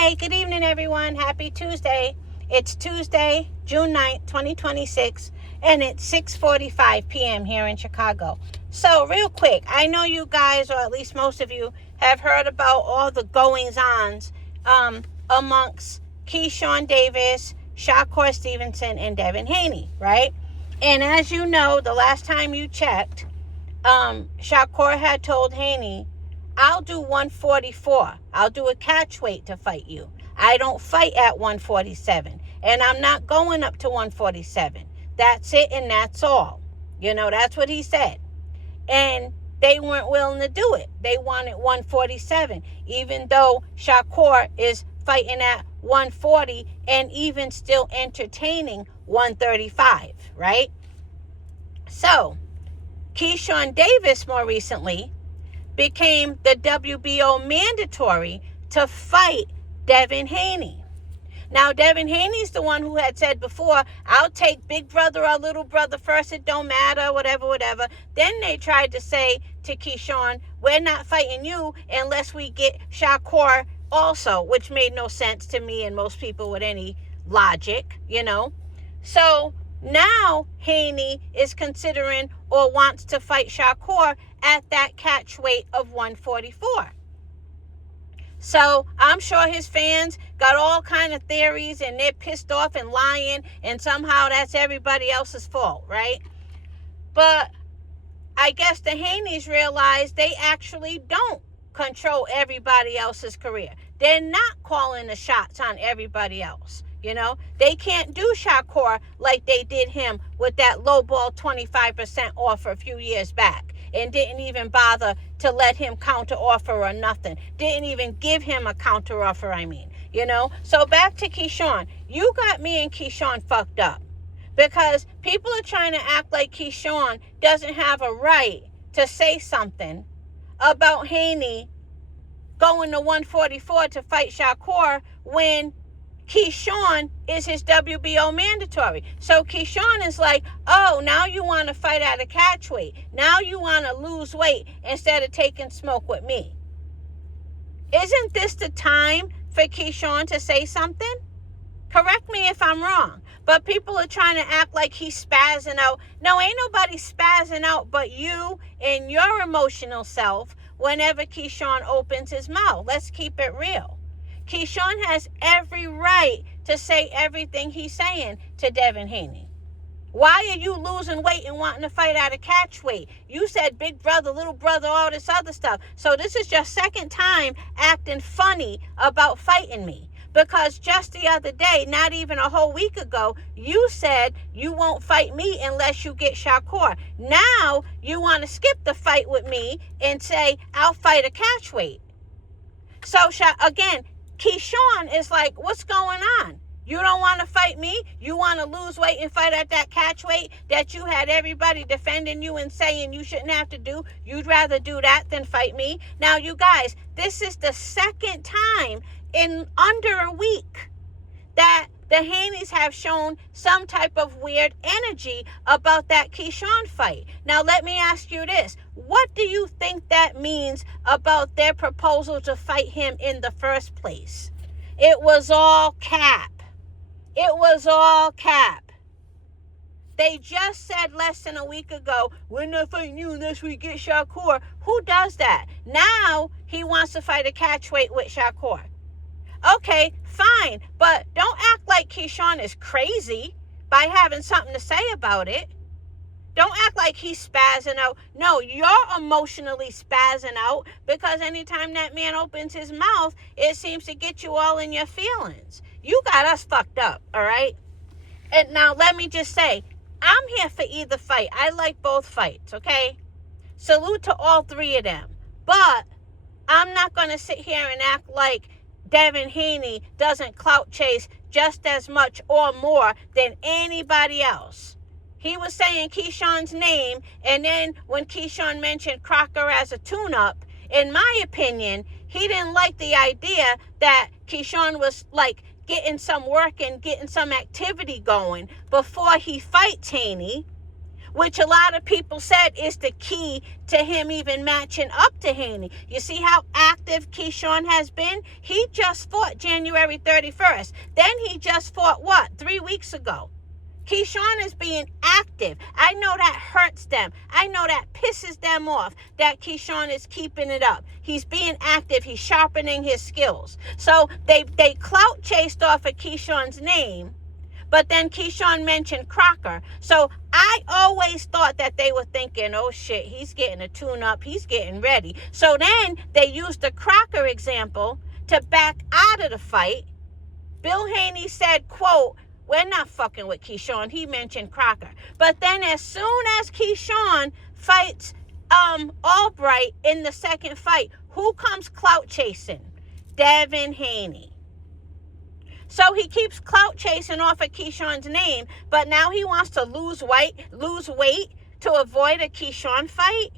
Hey, good evening, everyone. Happy Tuesday. It's Tuesday, June 9th, 2026, and it's 6:45 p.m. here in Chicago. So, real quick, I know you guys, or at least most of you, have heard about all the goings-ons amongst KEYSHAWN Davis, Shakur Stevenson, and Devin Haney, right? And as you know, the last time you checked, Shakur had told Haney, I'll do 144. I'll do a catch weight to fight you. I don't fight at 147. And I'm not going up to 147. That's it and that's all. You know, that's what he said. And they weren't willing to do it. They wanted 147. Even though Shakur is fighting at 140 and even still entertaining 135, right? So, KEYSHAWN Davis more recently became the WBO mandatory to fight Devin Haney. Now, Devin Haney's the one who had said before, I'll take big brother or little brother first, it don't matter, whatever. Then they tried to say to KEYSHAWN, we're not fighting you unless we get Shakur also, which made no sense to me and most people with any logic, you know. So now Haney is considering or wants to fight Shakur at that catch weight of 144. So I'm sure his fans got all kind of theories and they're pissed off and lying and somehow that's everybody else's fault, right? But I guess the Haneys realize they actually don't control everybody else's career. They're not calling the shots on everybody else. You know, they can't do Shakur like they did him with that lowball 25% offer a few years back and didn't even bother to let him counter offer or nothing. Didn't even give him a counter offer, you know. So back to KEYSHAWN. You got me and KEYSHAWN fucked up because people are trying to act like KEYSHAWN doesn't have a right to say something about Haney going to 144 to fight Shakur when KEYSHAWN is his WBO mandatory. So KEYSHAWN is like, oh, now you want to fight at a catch weight. Now you want to lose weight instead of taking smoke with me. Isn't this the time for KEYSHAWN to say something? Correct me if I'm wrong. But people are trying to act like he's spazzing out. No, ain't nobody spazzing out but you and your emotional self whenever KEYSHAWN opens his mouth. Let's keep it real. KEYSHAWN has every right to say everything he's saying to Devin Haney. Why are you losing weight and wanting to fight at a catch weight? You said big brother, little brother, all this other stuff. So this is your second time acting funny about fighting me. Because just the other day, not even a whole week ago, you said you won't fight me unless you get Shakur. Now you want to skip the fight with me and say, I'll fight a catch weight. So again, KEYSHAWN is like, what's going on? You don't want to fight me? You want to lose weight and fight at that catch weight that you had everybody defending you and saying you shouldn't have to do? You'd rather do that than fight me? Now, you guys, this is the second time in under a week that the Haneys have shown some type of weird energy about that KEYSHAWN fight. Now, let me ask you this. What do you think that means about their proposal to fight him in the first place? It was all cap. It was all cap. They just said less than a week ago, we're not fighting you unless we get Shakur. Who does that? Now he wants to fight a catch weight with Shakur. Okay, fine, but don't act like KEYSHAWN is crazy by having something to say about it. Don't act like he's spazzing out. No, you're emotionally spazzing out because anytime that man opens his mouth, it seems to get you all in your feelings. You got us fucked up, all right? And now let me just say, I'm here for either fight. I like both fights, okay? Salute to all three of them. But I'm not going to sit here and act like Devin Haney doesn't clout chase just as much or more than anybody else. He was saying KEYSHAWN's name, and then when KEYSHAWN mentioned Crocker as a tune-up, in my opinion, he didn't like the idea that KEYSHAWN was like getting some work and getting some activity going before he fights Haney, which a lot of people said is the key to him even matching up to Haney. You see how active KEYSHAWN has been? He just fought January 31st. Then he just fought, 3 weeks ago. KEYSHAWN is being active. I know that hurts them. I know that pisses them off that KEYSHAWN is keeping it up. He's being active. He's sharpening his skills. So they clout chased off of KEYSHAWN's name, but then KEYSHAWN mentioned Crocker. So I always thought that they were thinking, oh shit, he's getting a tune-up. He's getting ready. So then they used the Crocker example to back out of the fight. Bill Haney said, quote, we're not fucking with KEYSHAWN. He mentioned Crocker. But then as soon as KEYSHAWN fights Albright in the second fight, who comes clout chasing? Devin Haney. So he keeps clout chasing off of KEYSHAWN's name, but now he wants to lose weight to avoid a KEYSHAWN fight?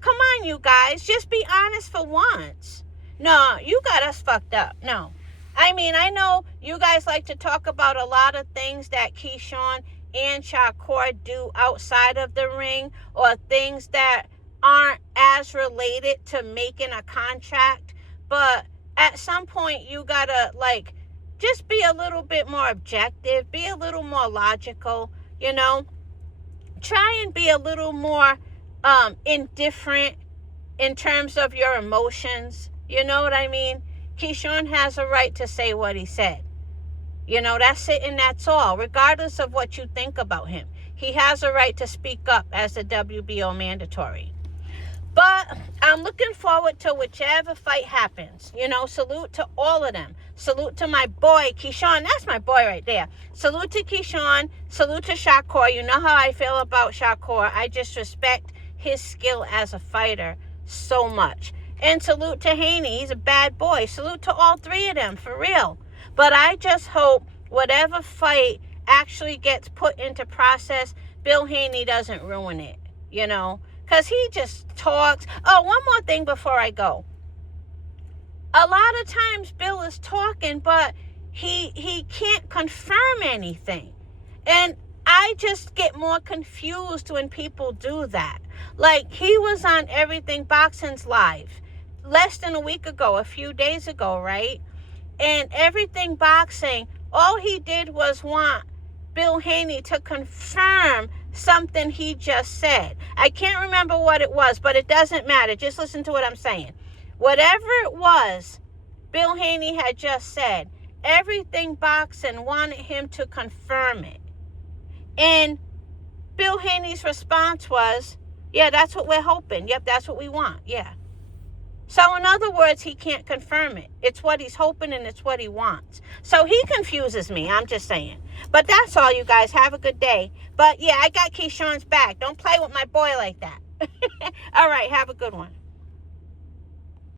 Come on, you guys. Just be honest for once. No, you got us fucked up. No. I mean, I know you guys like to talk about a lot of things that KEYSHAWN and Shakur do outside of the ring, or things that aren't as related to making a contract. But at some point, you gotta, just be a little bit more objective, be a little more logical, Try and be a little more indifferent in terms of your emotions. You know what I mean? KEYSHAWN has a right to say what he said. That's it and that's all. Regardless of what you think about him, he has a right to speak up as a WBO mandatory. But I'm looking forward to whichever fight happens. Salute to all of them. Salute to my boy, KEYSHAWN. That's my boy right there. Salute to KEYSHAWN. Salute to Shakur. You know how I feel about Shakur. I just respect his skill as a fighter so much. And salute to Haney. He's a bad boy. Salute to all three of them, for real. But I just hope whatever fight actually gets put into process, Bill Haney doesn't ruin it, Because he just talks. Oh, one more thing before I go. A lot of times Bill is talking, but he can't confirm anything. And I just get more confused when people do that. He was on Everything Boxing's live less than a week ago, a few days ago, right? And Everything Boxing, all he did was want Bill Haney to confirm something he just said. I can't remember what it was, but it doesn't matter. Just listen to what I'm saying. Whatever it was Bill Haney had just said, Everything Boxing wanted him to confirm it. And Bill Haney's response was, yeah, that's what we're hoping. Yep, that's what we want. Yeah. So in other words, he can't confirm it. It's what he's hoping and it's what he wants. So he confuses me, I'm just saying. But that's all, you guys. Have a good day. But yeah, I got KEYSHAWN's back. Don't play with my boy like that. All right, have a good one.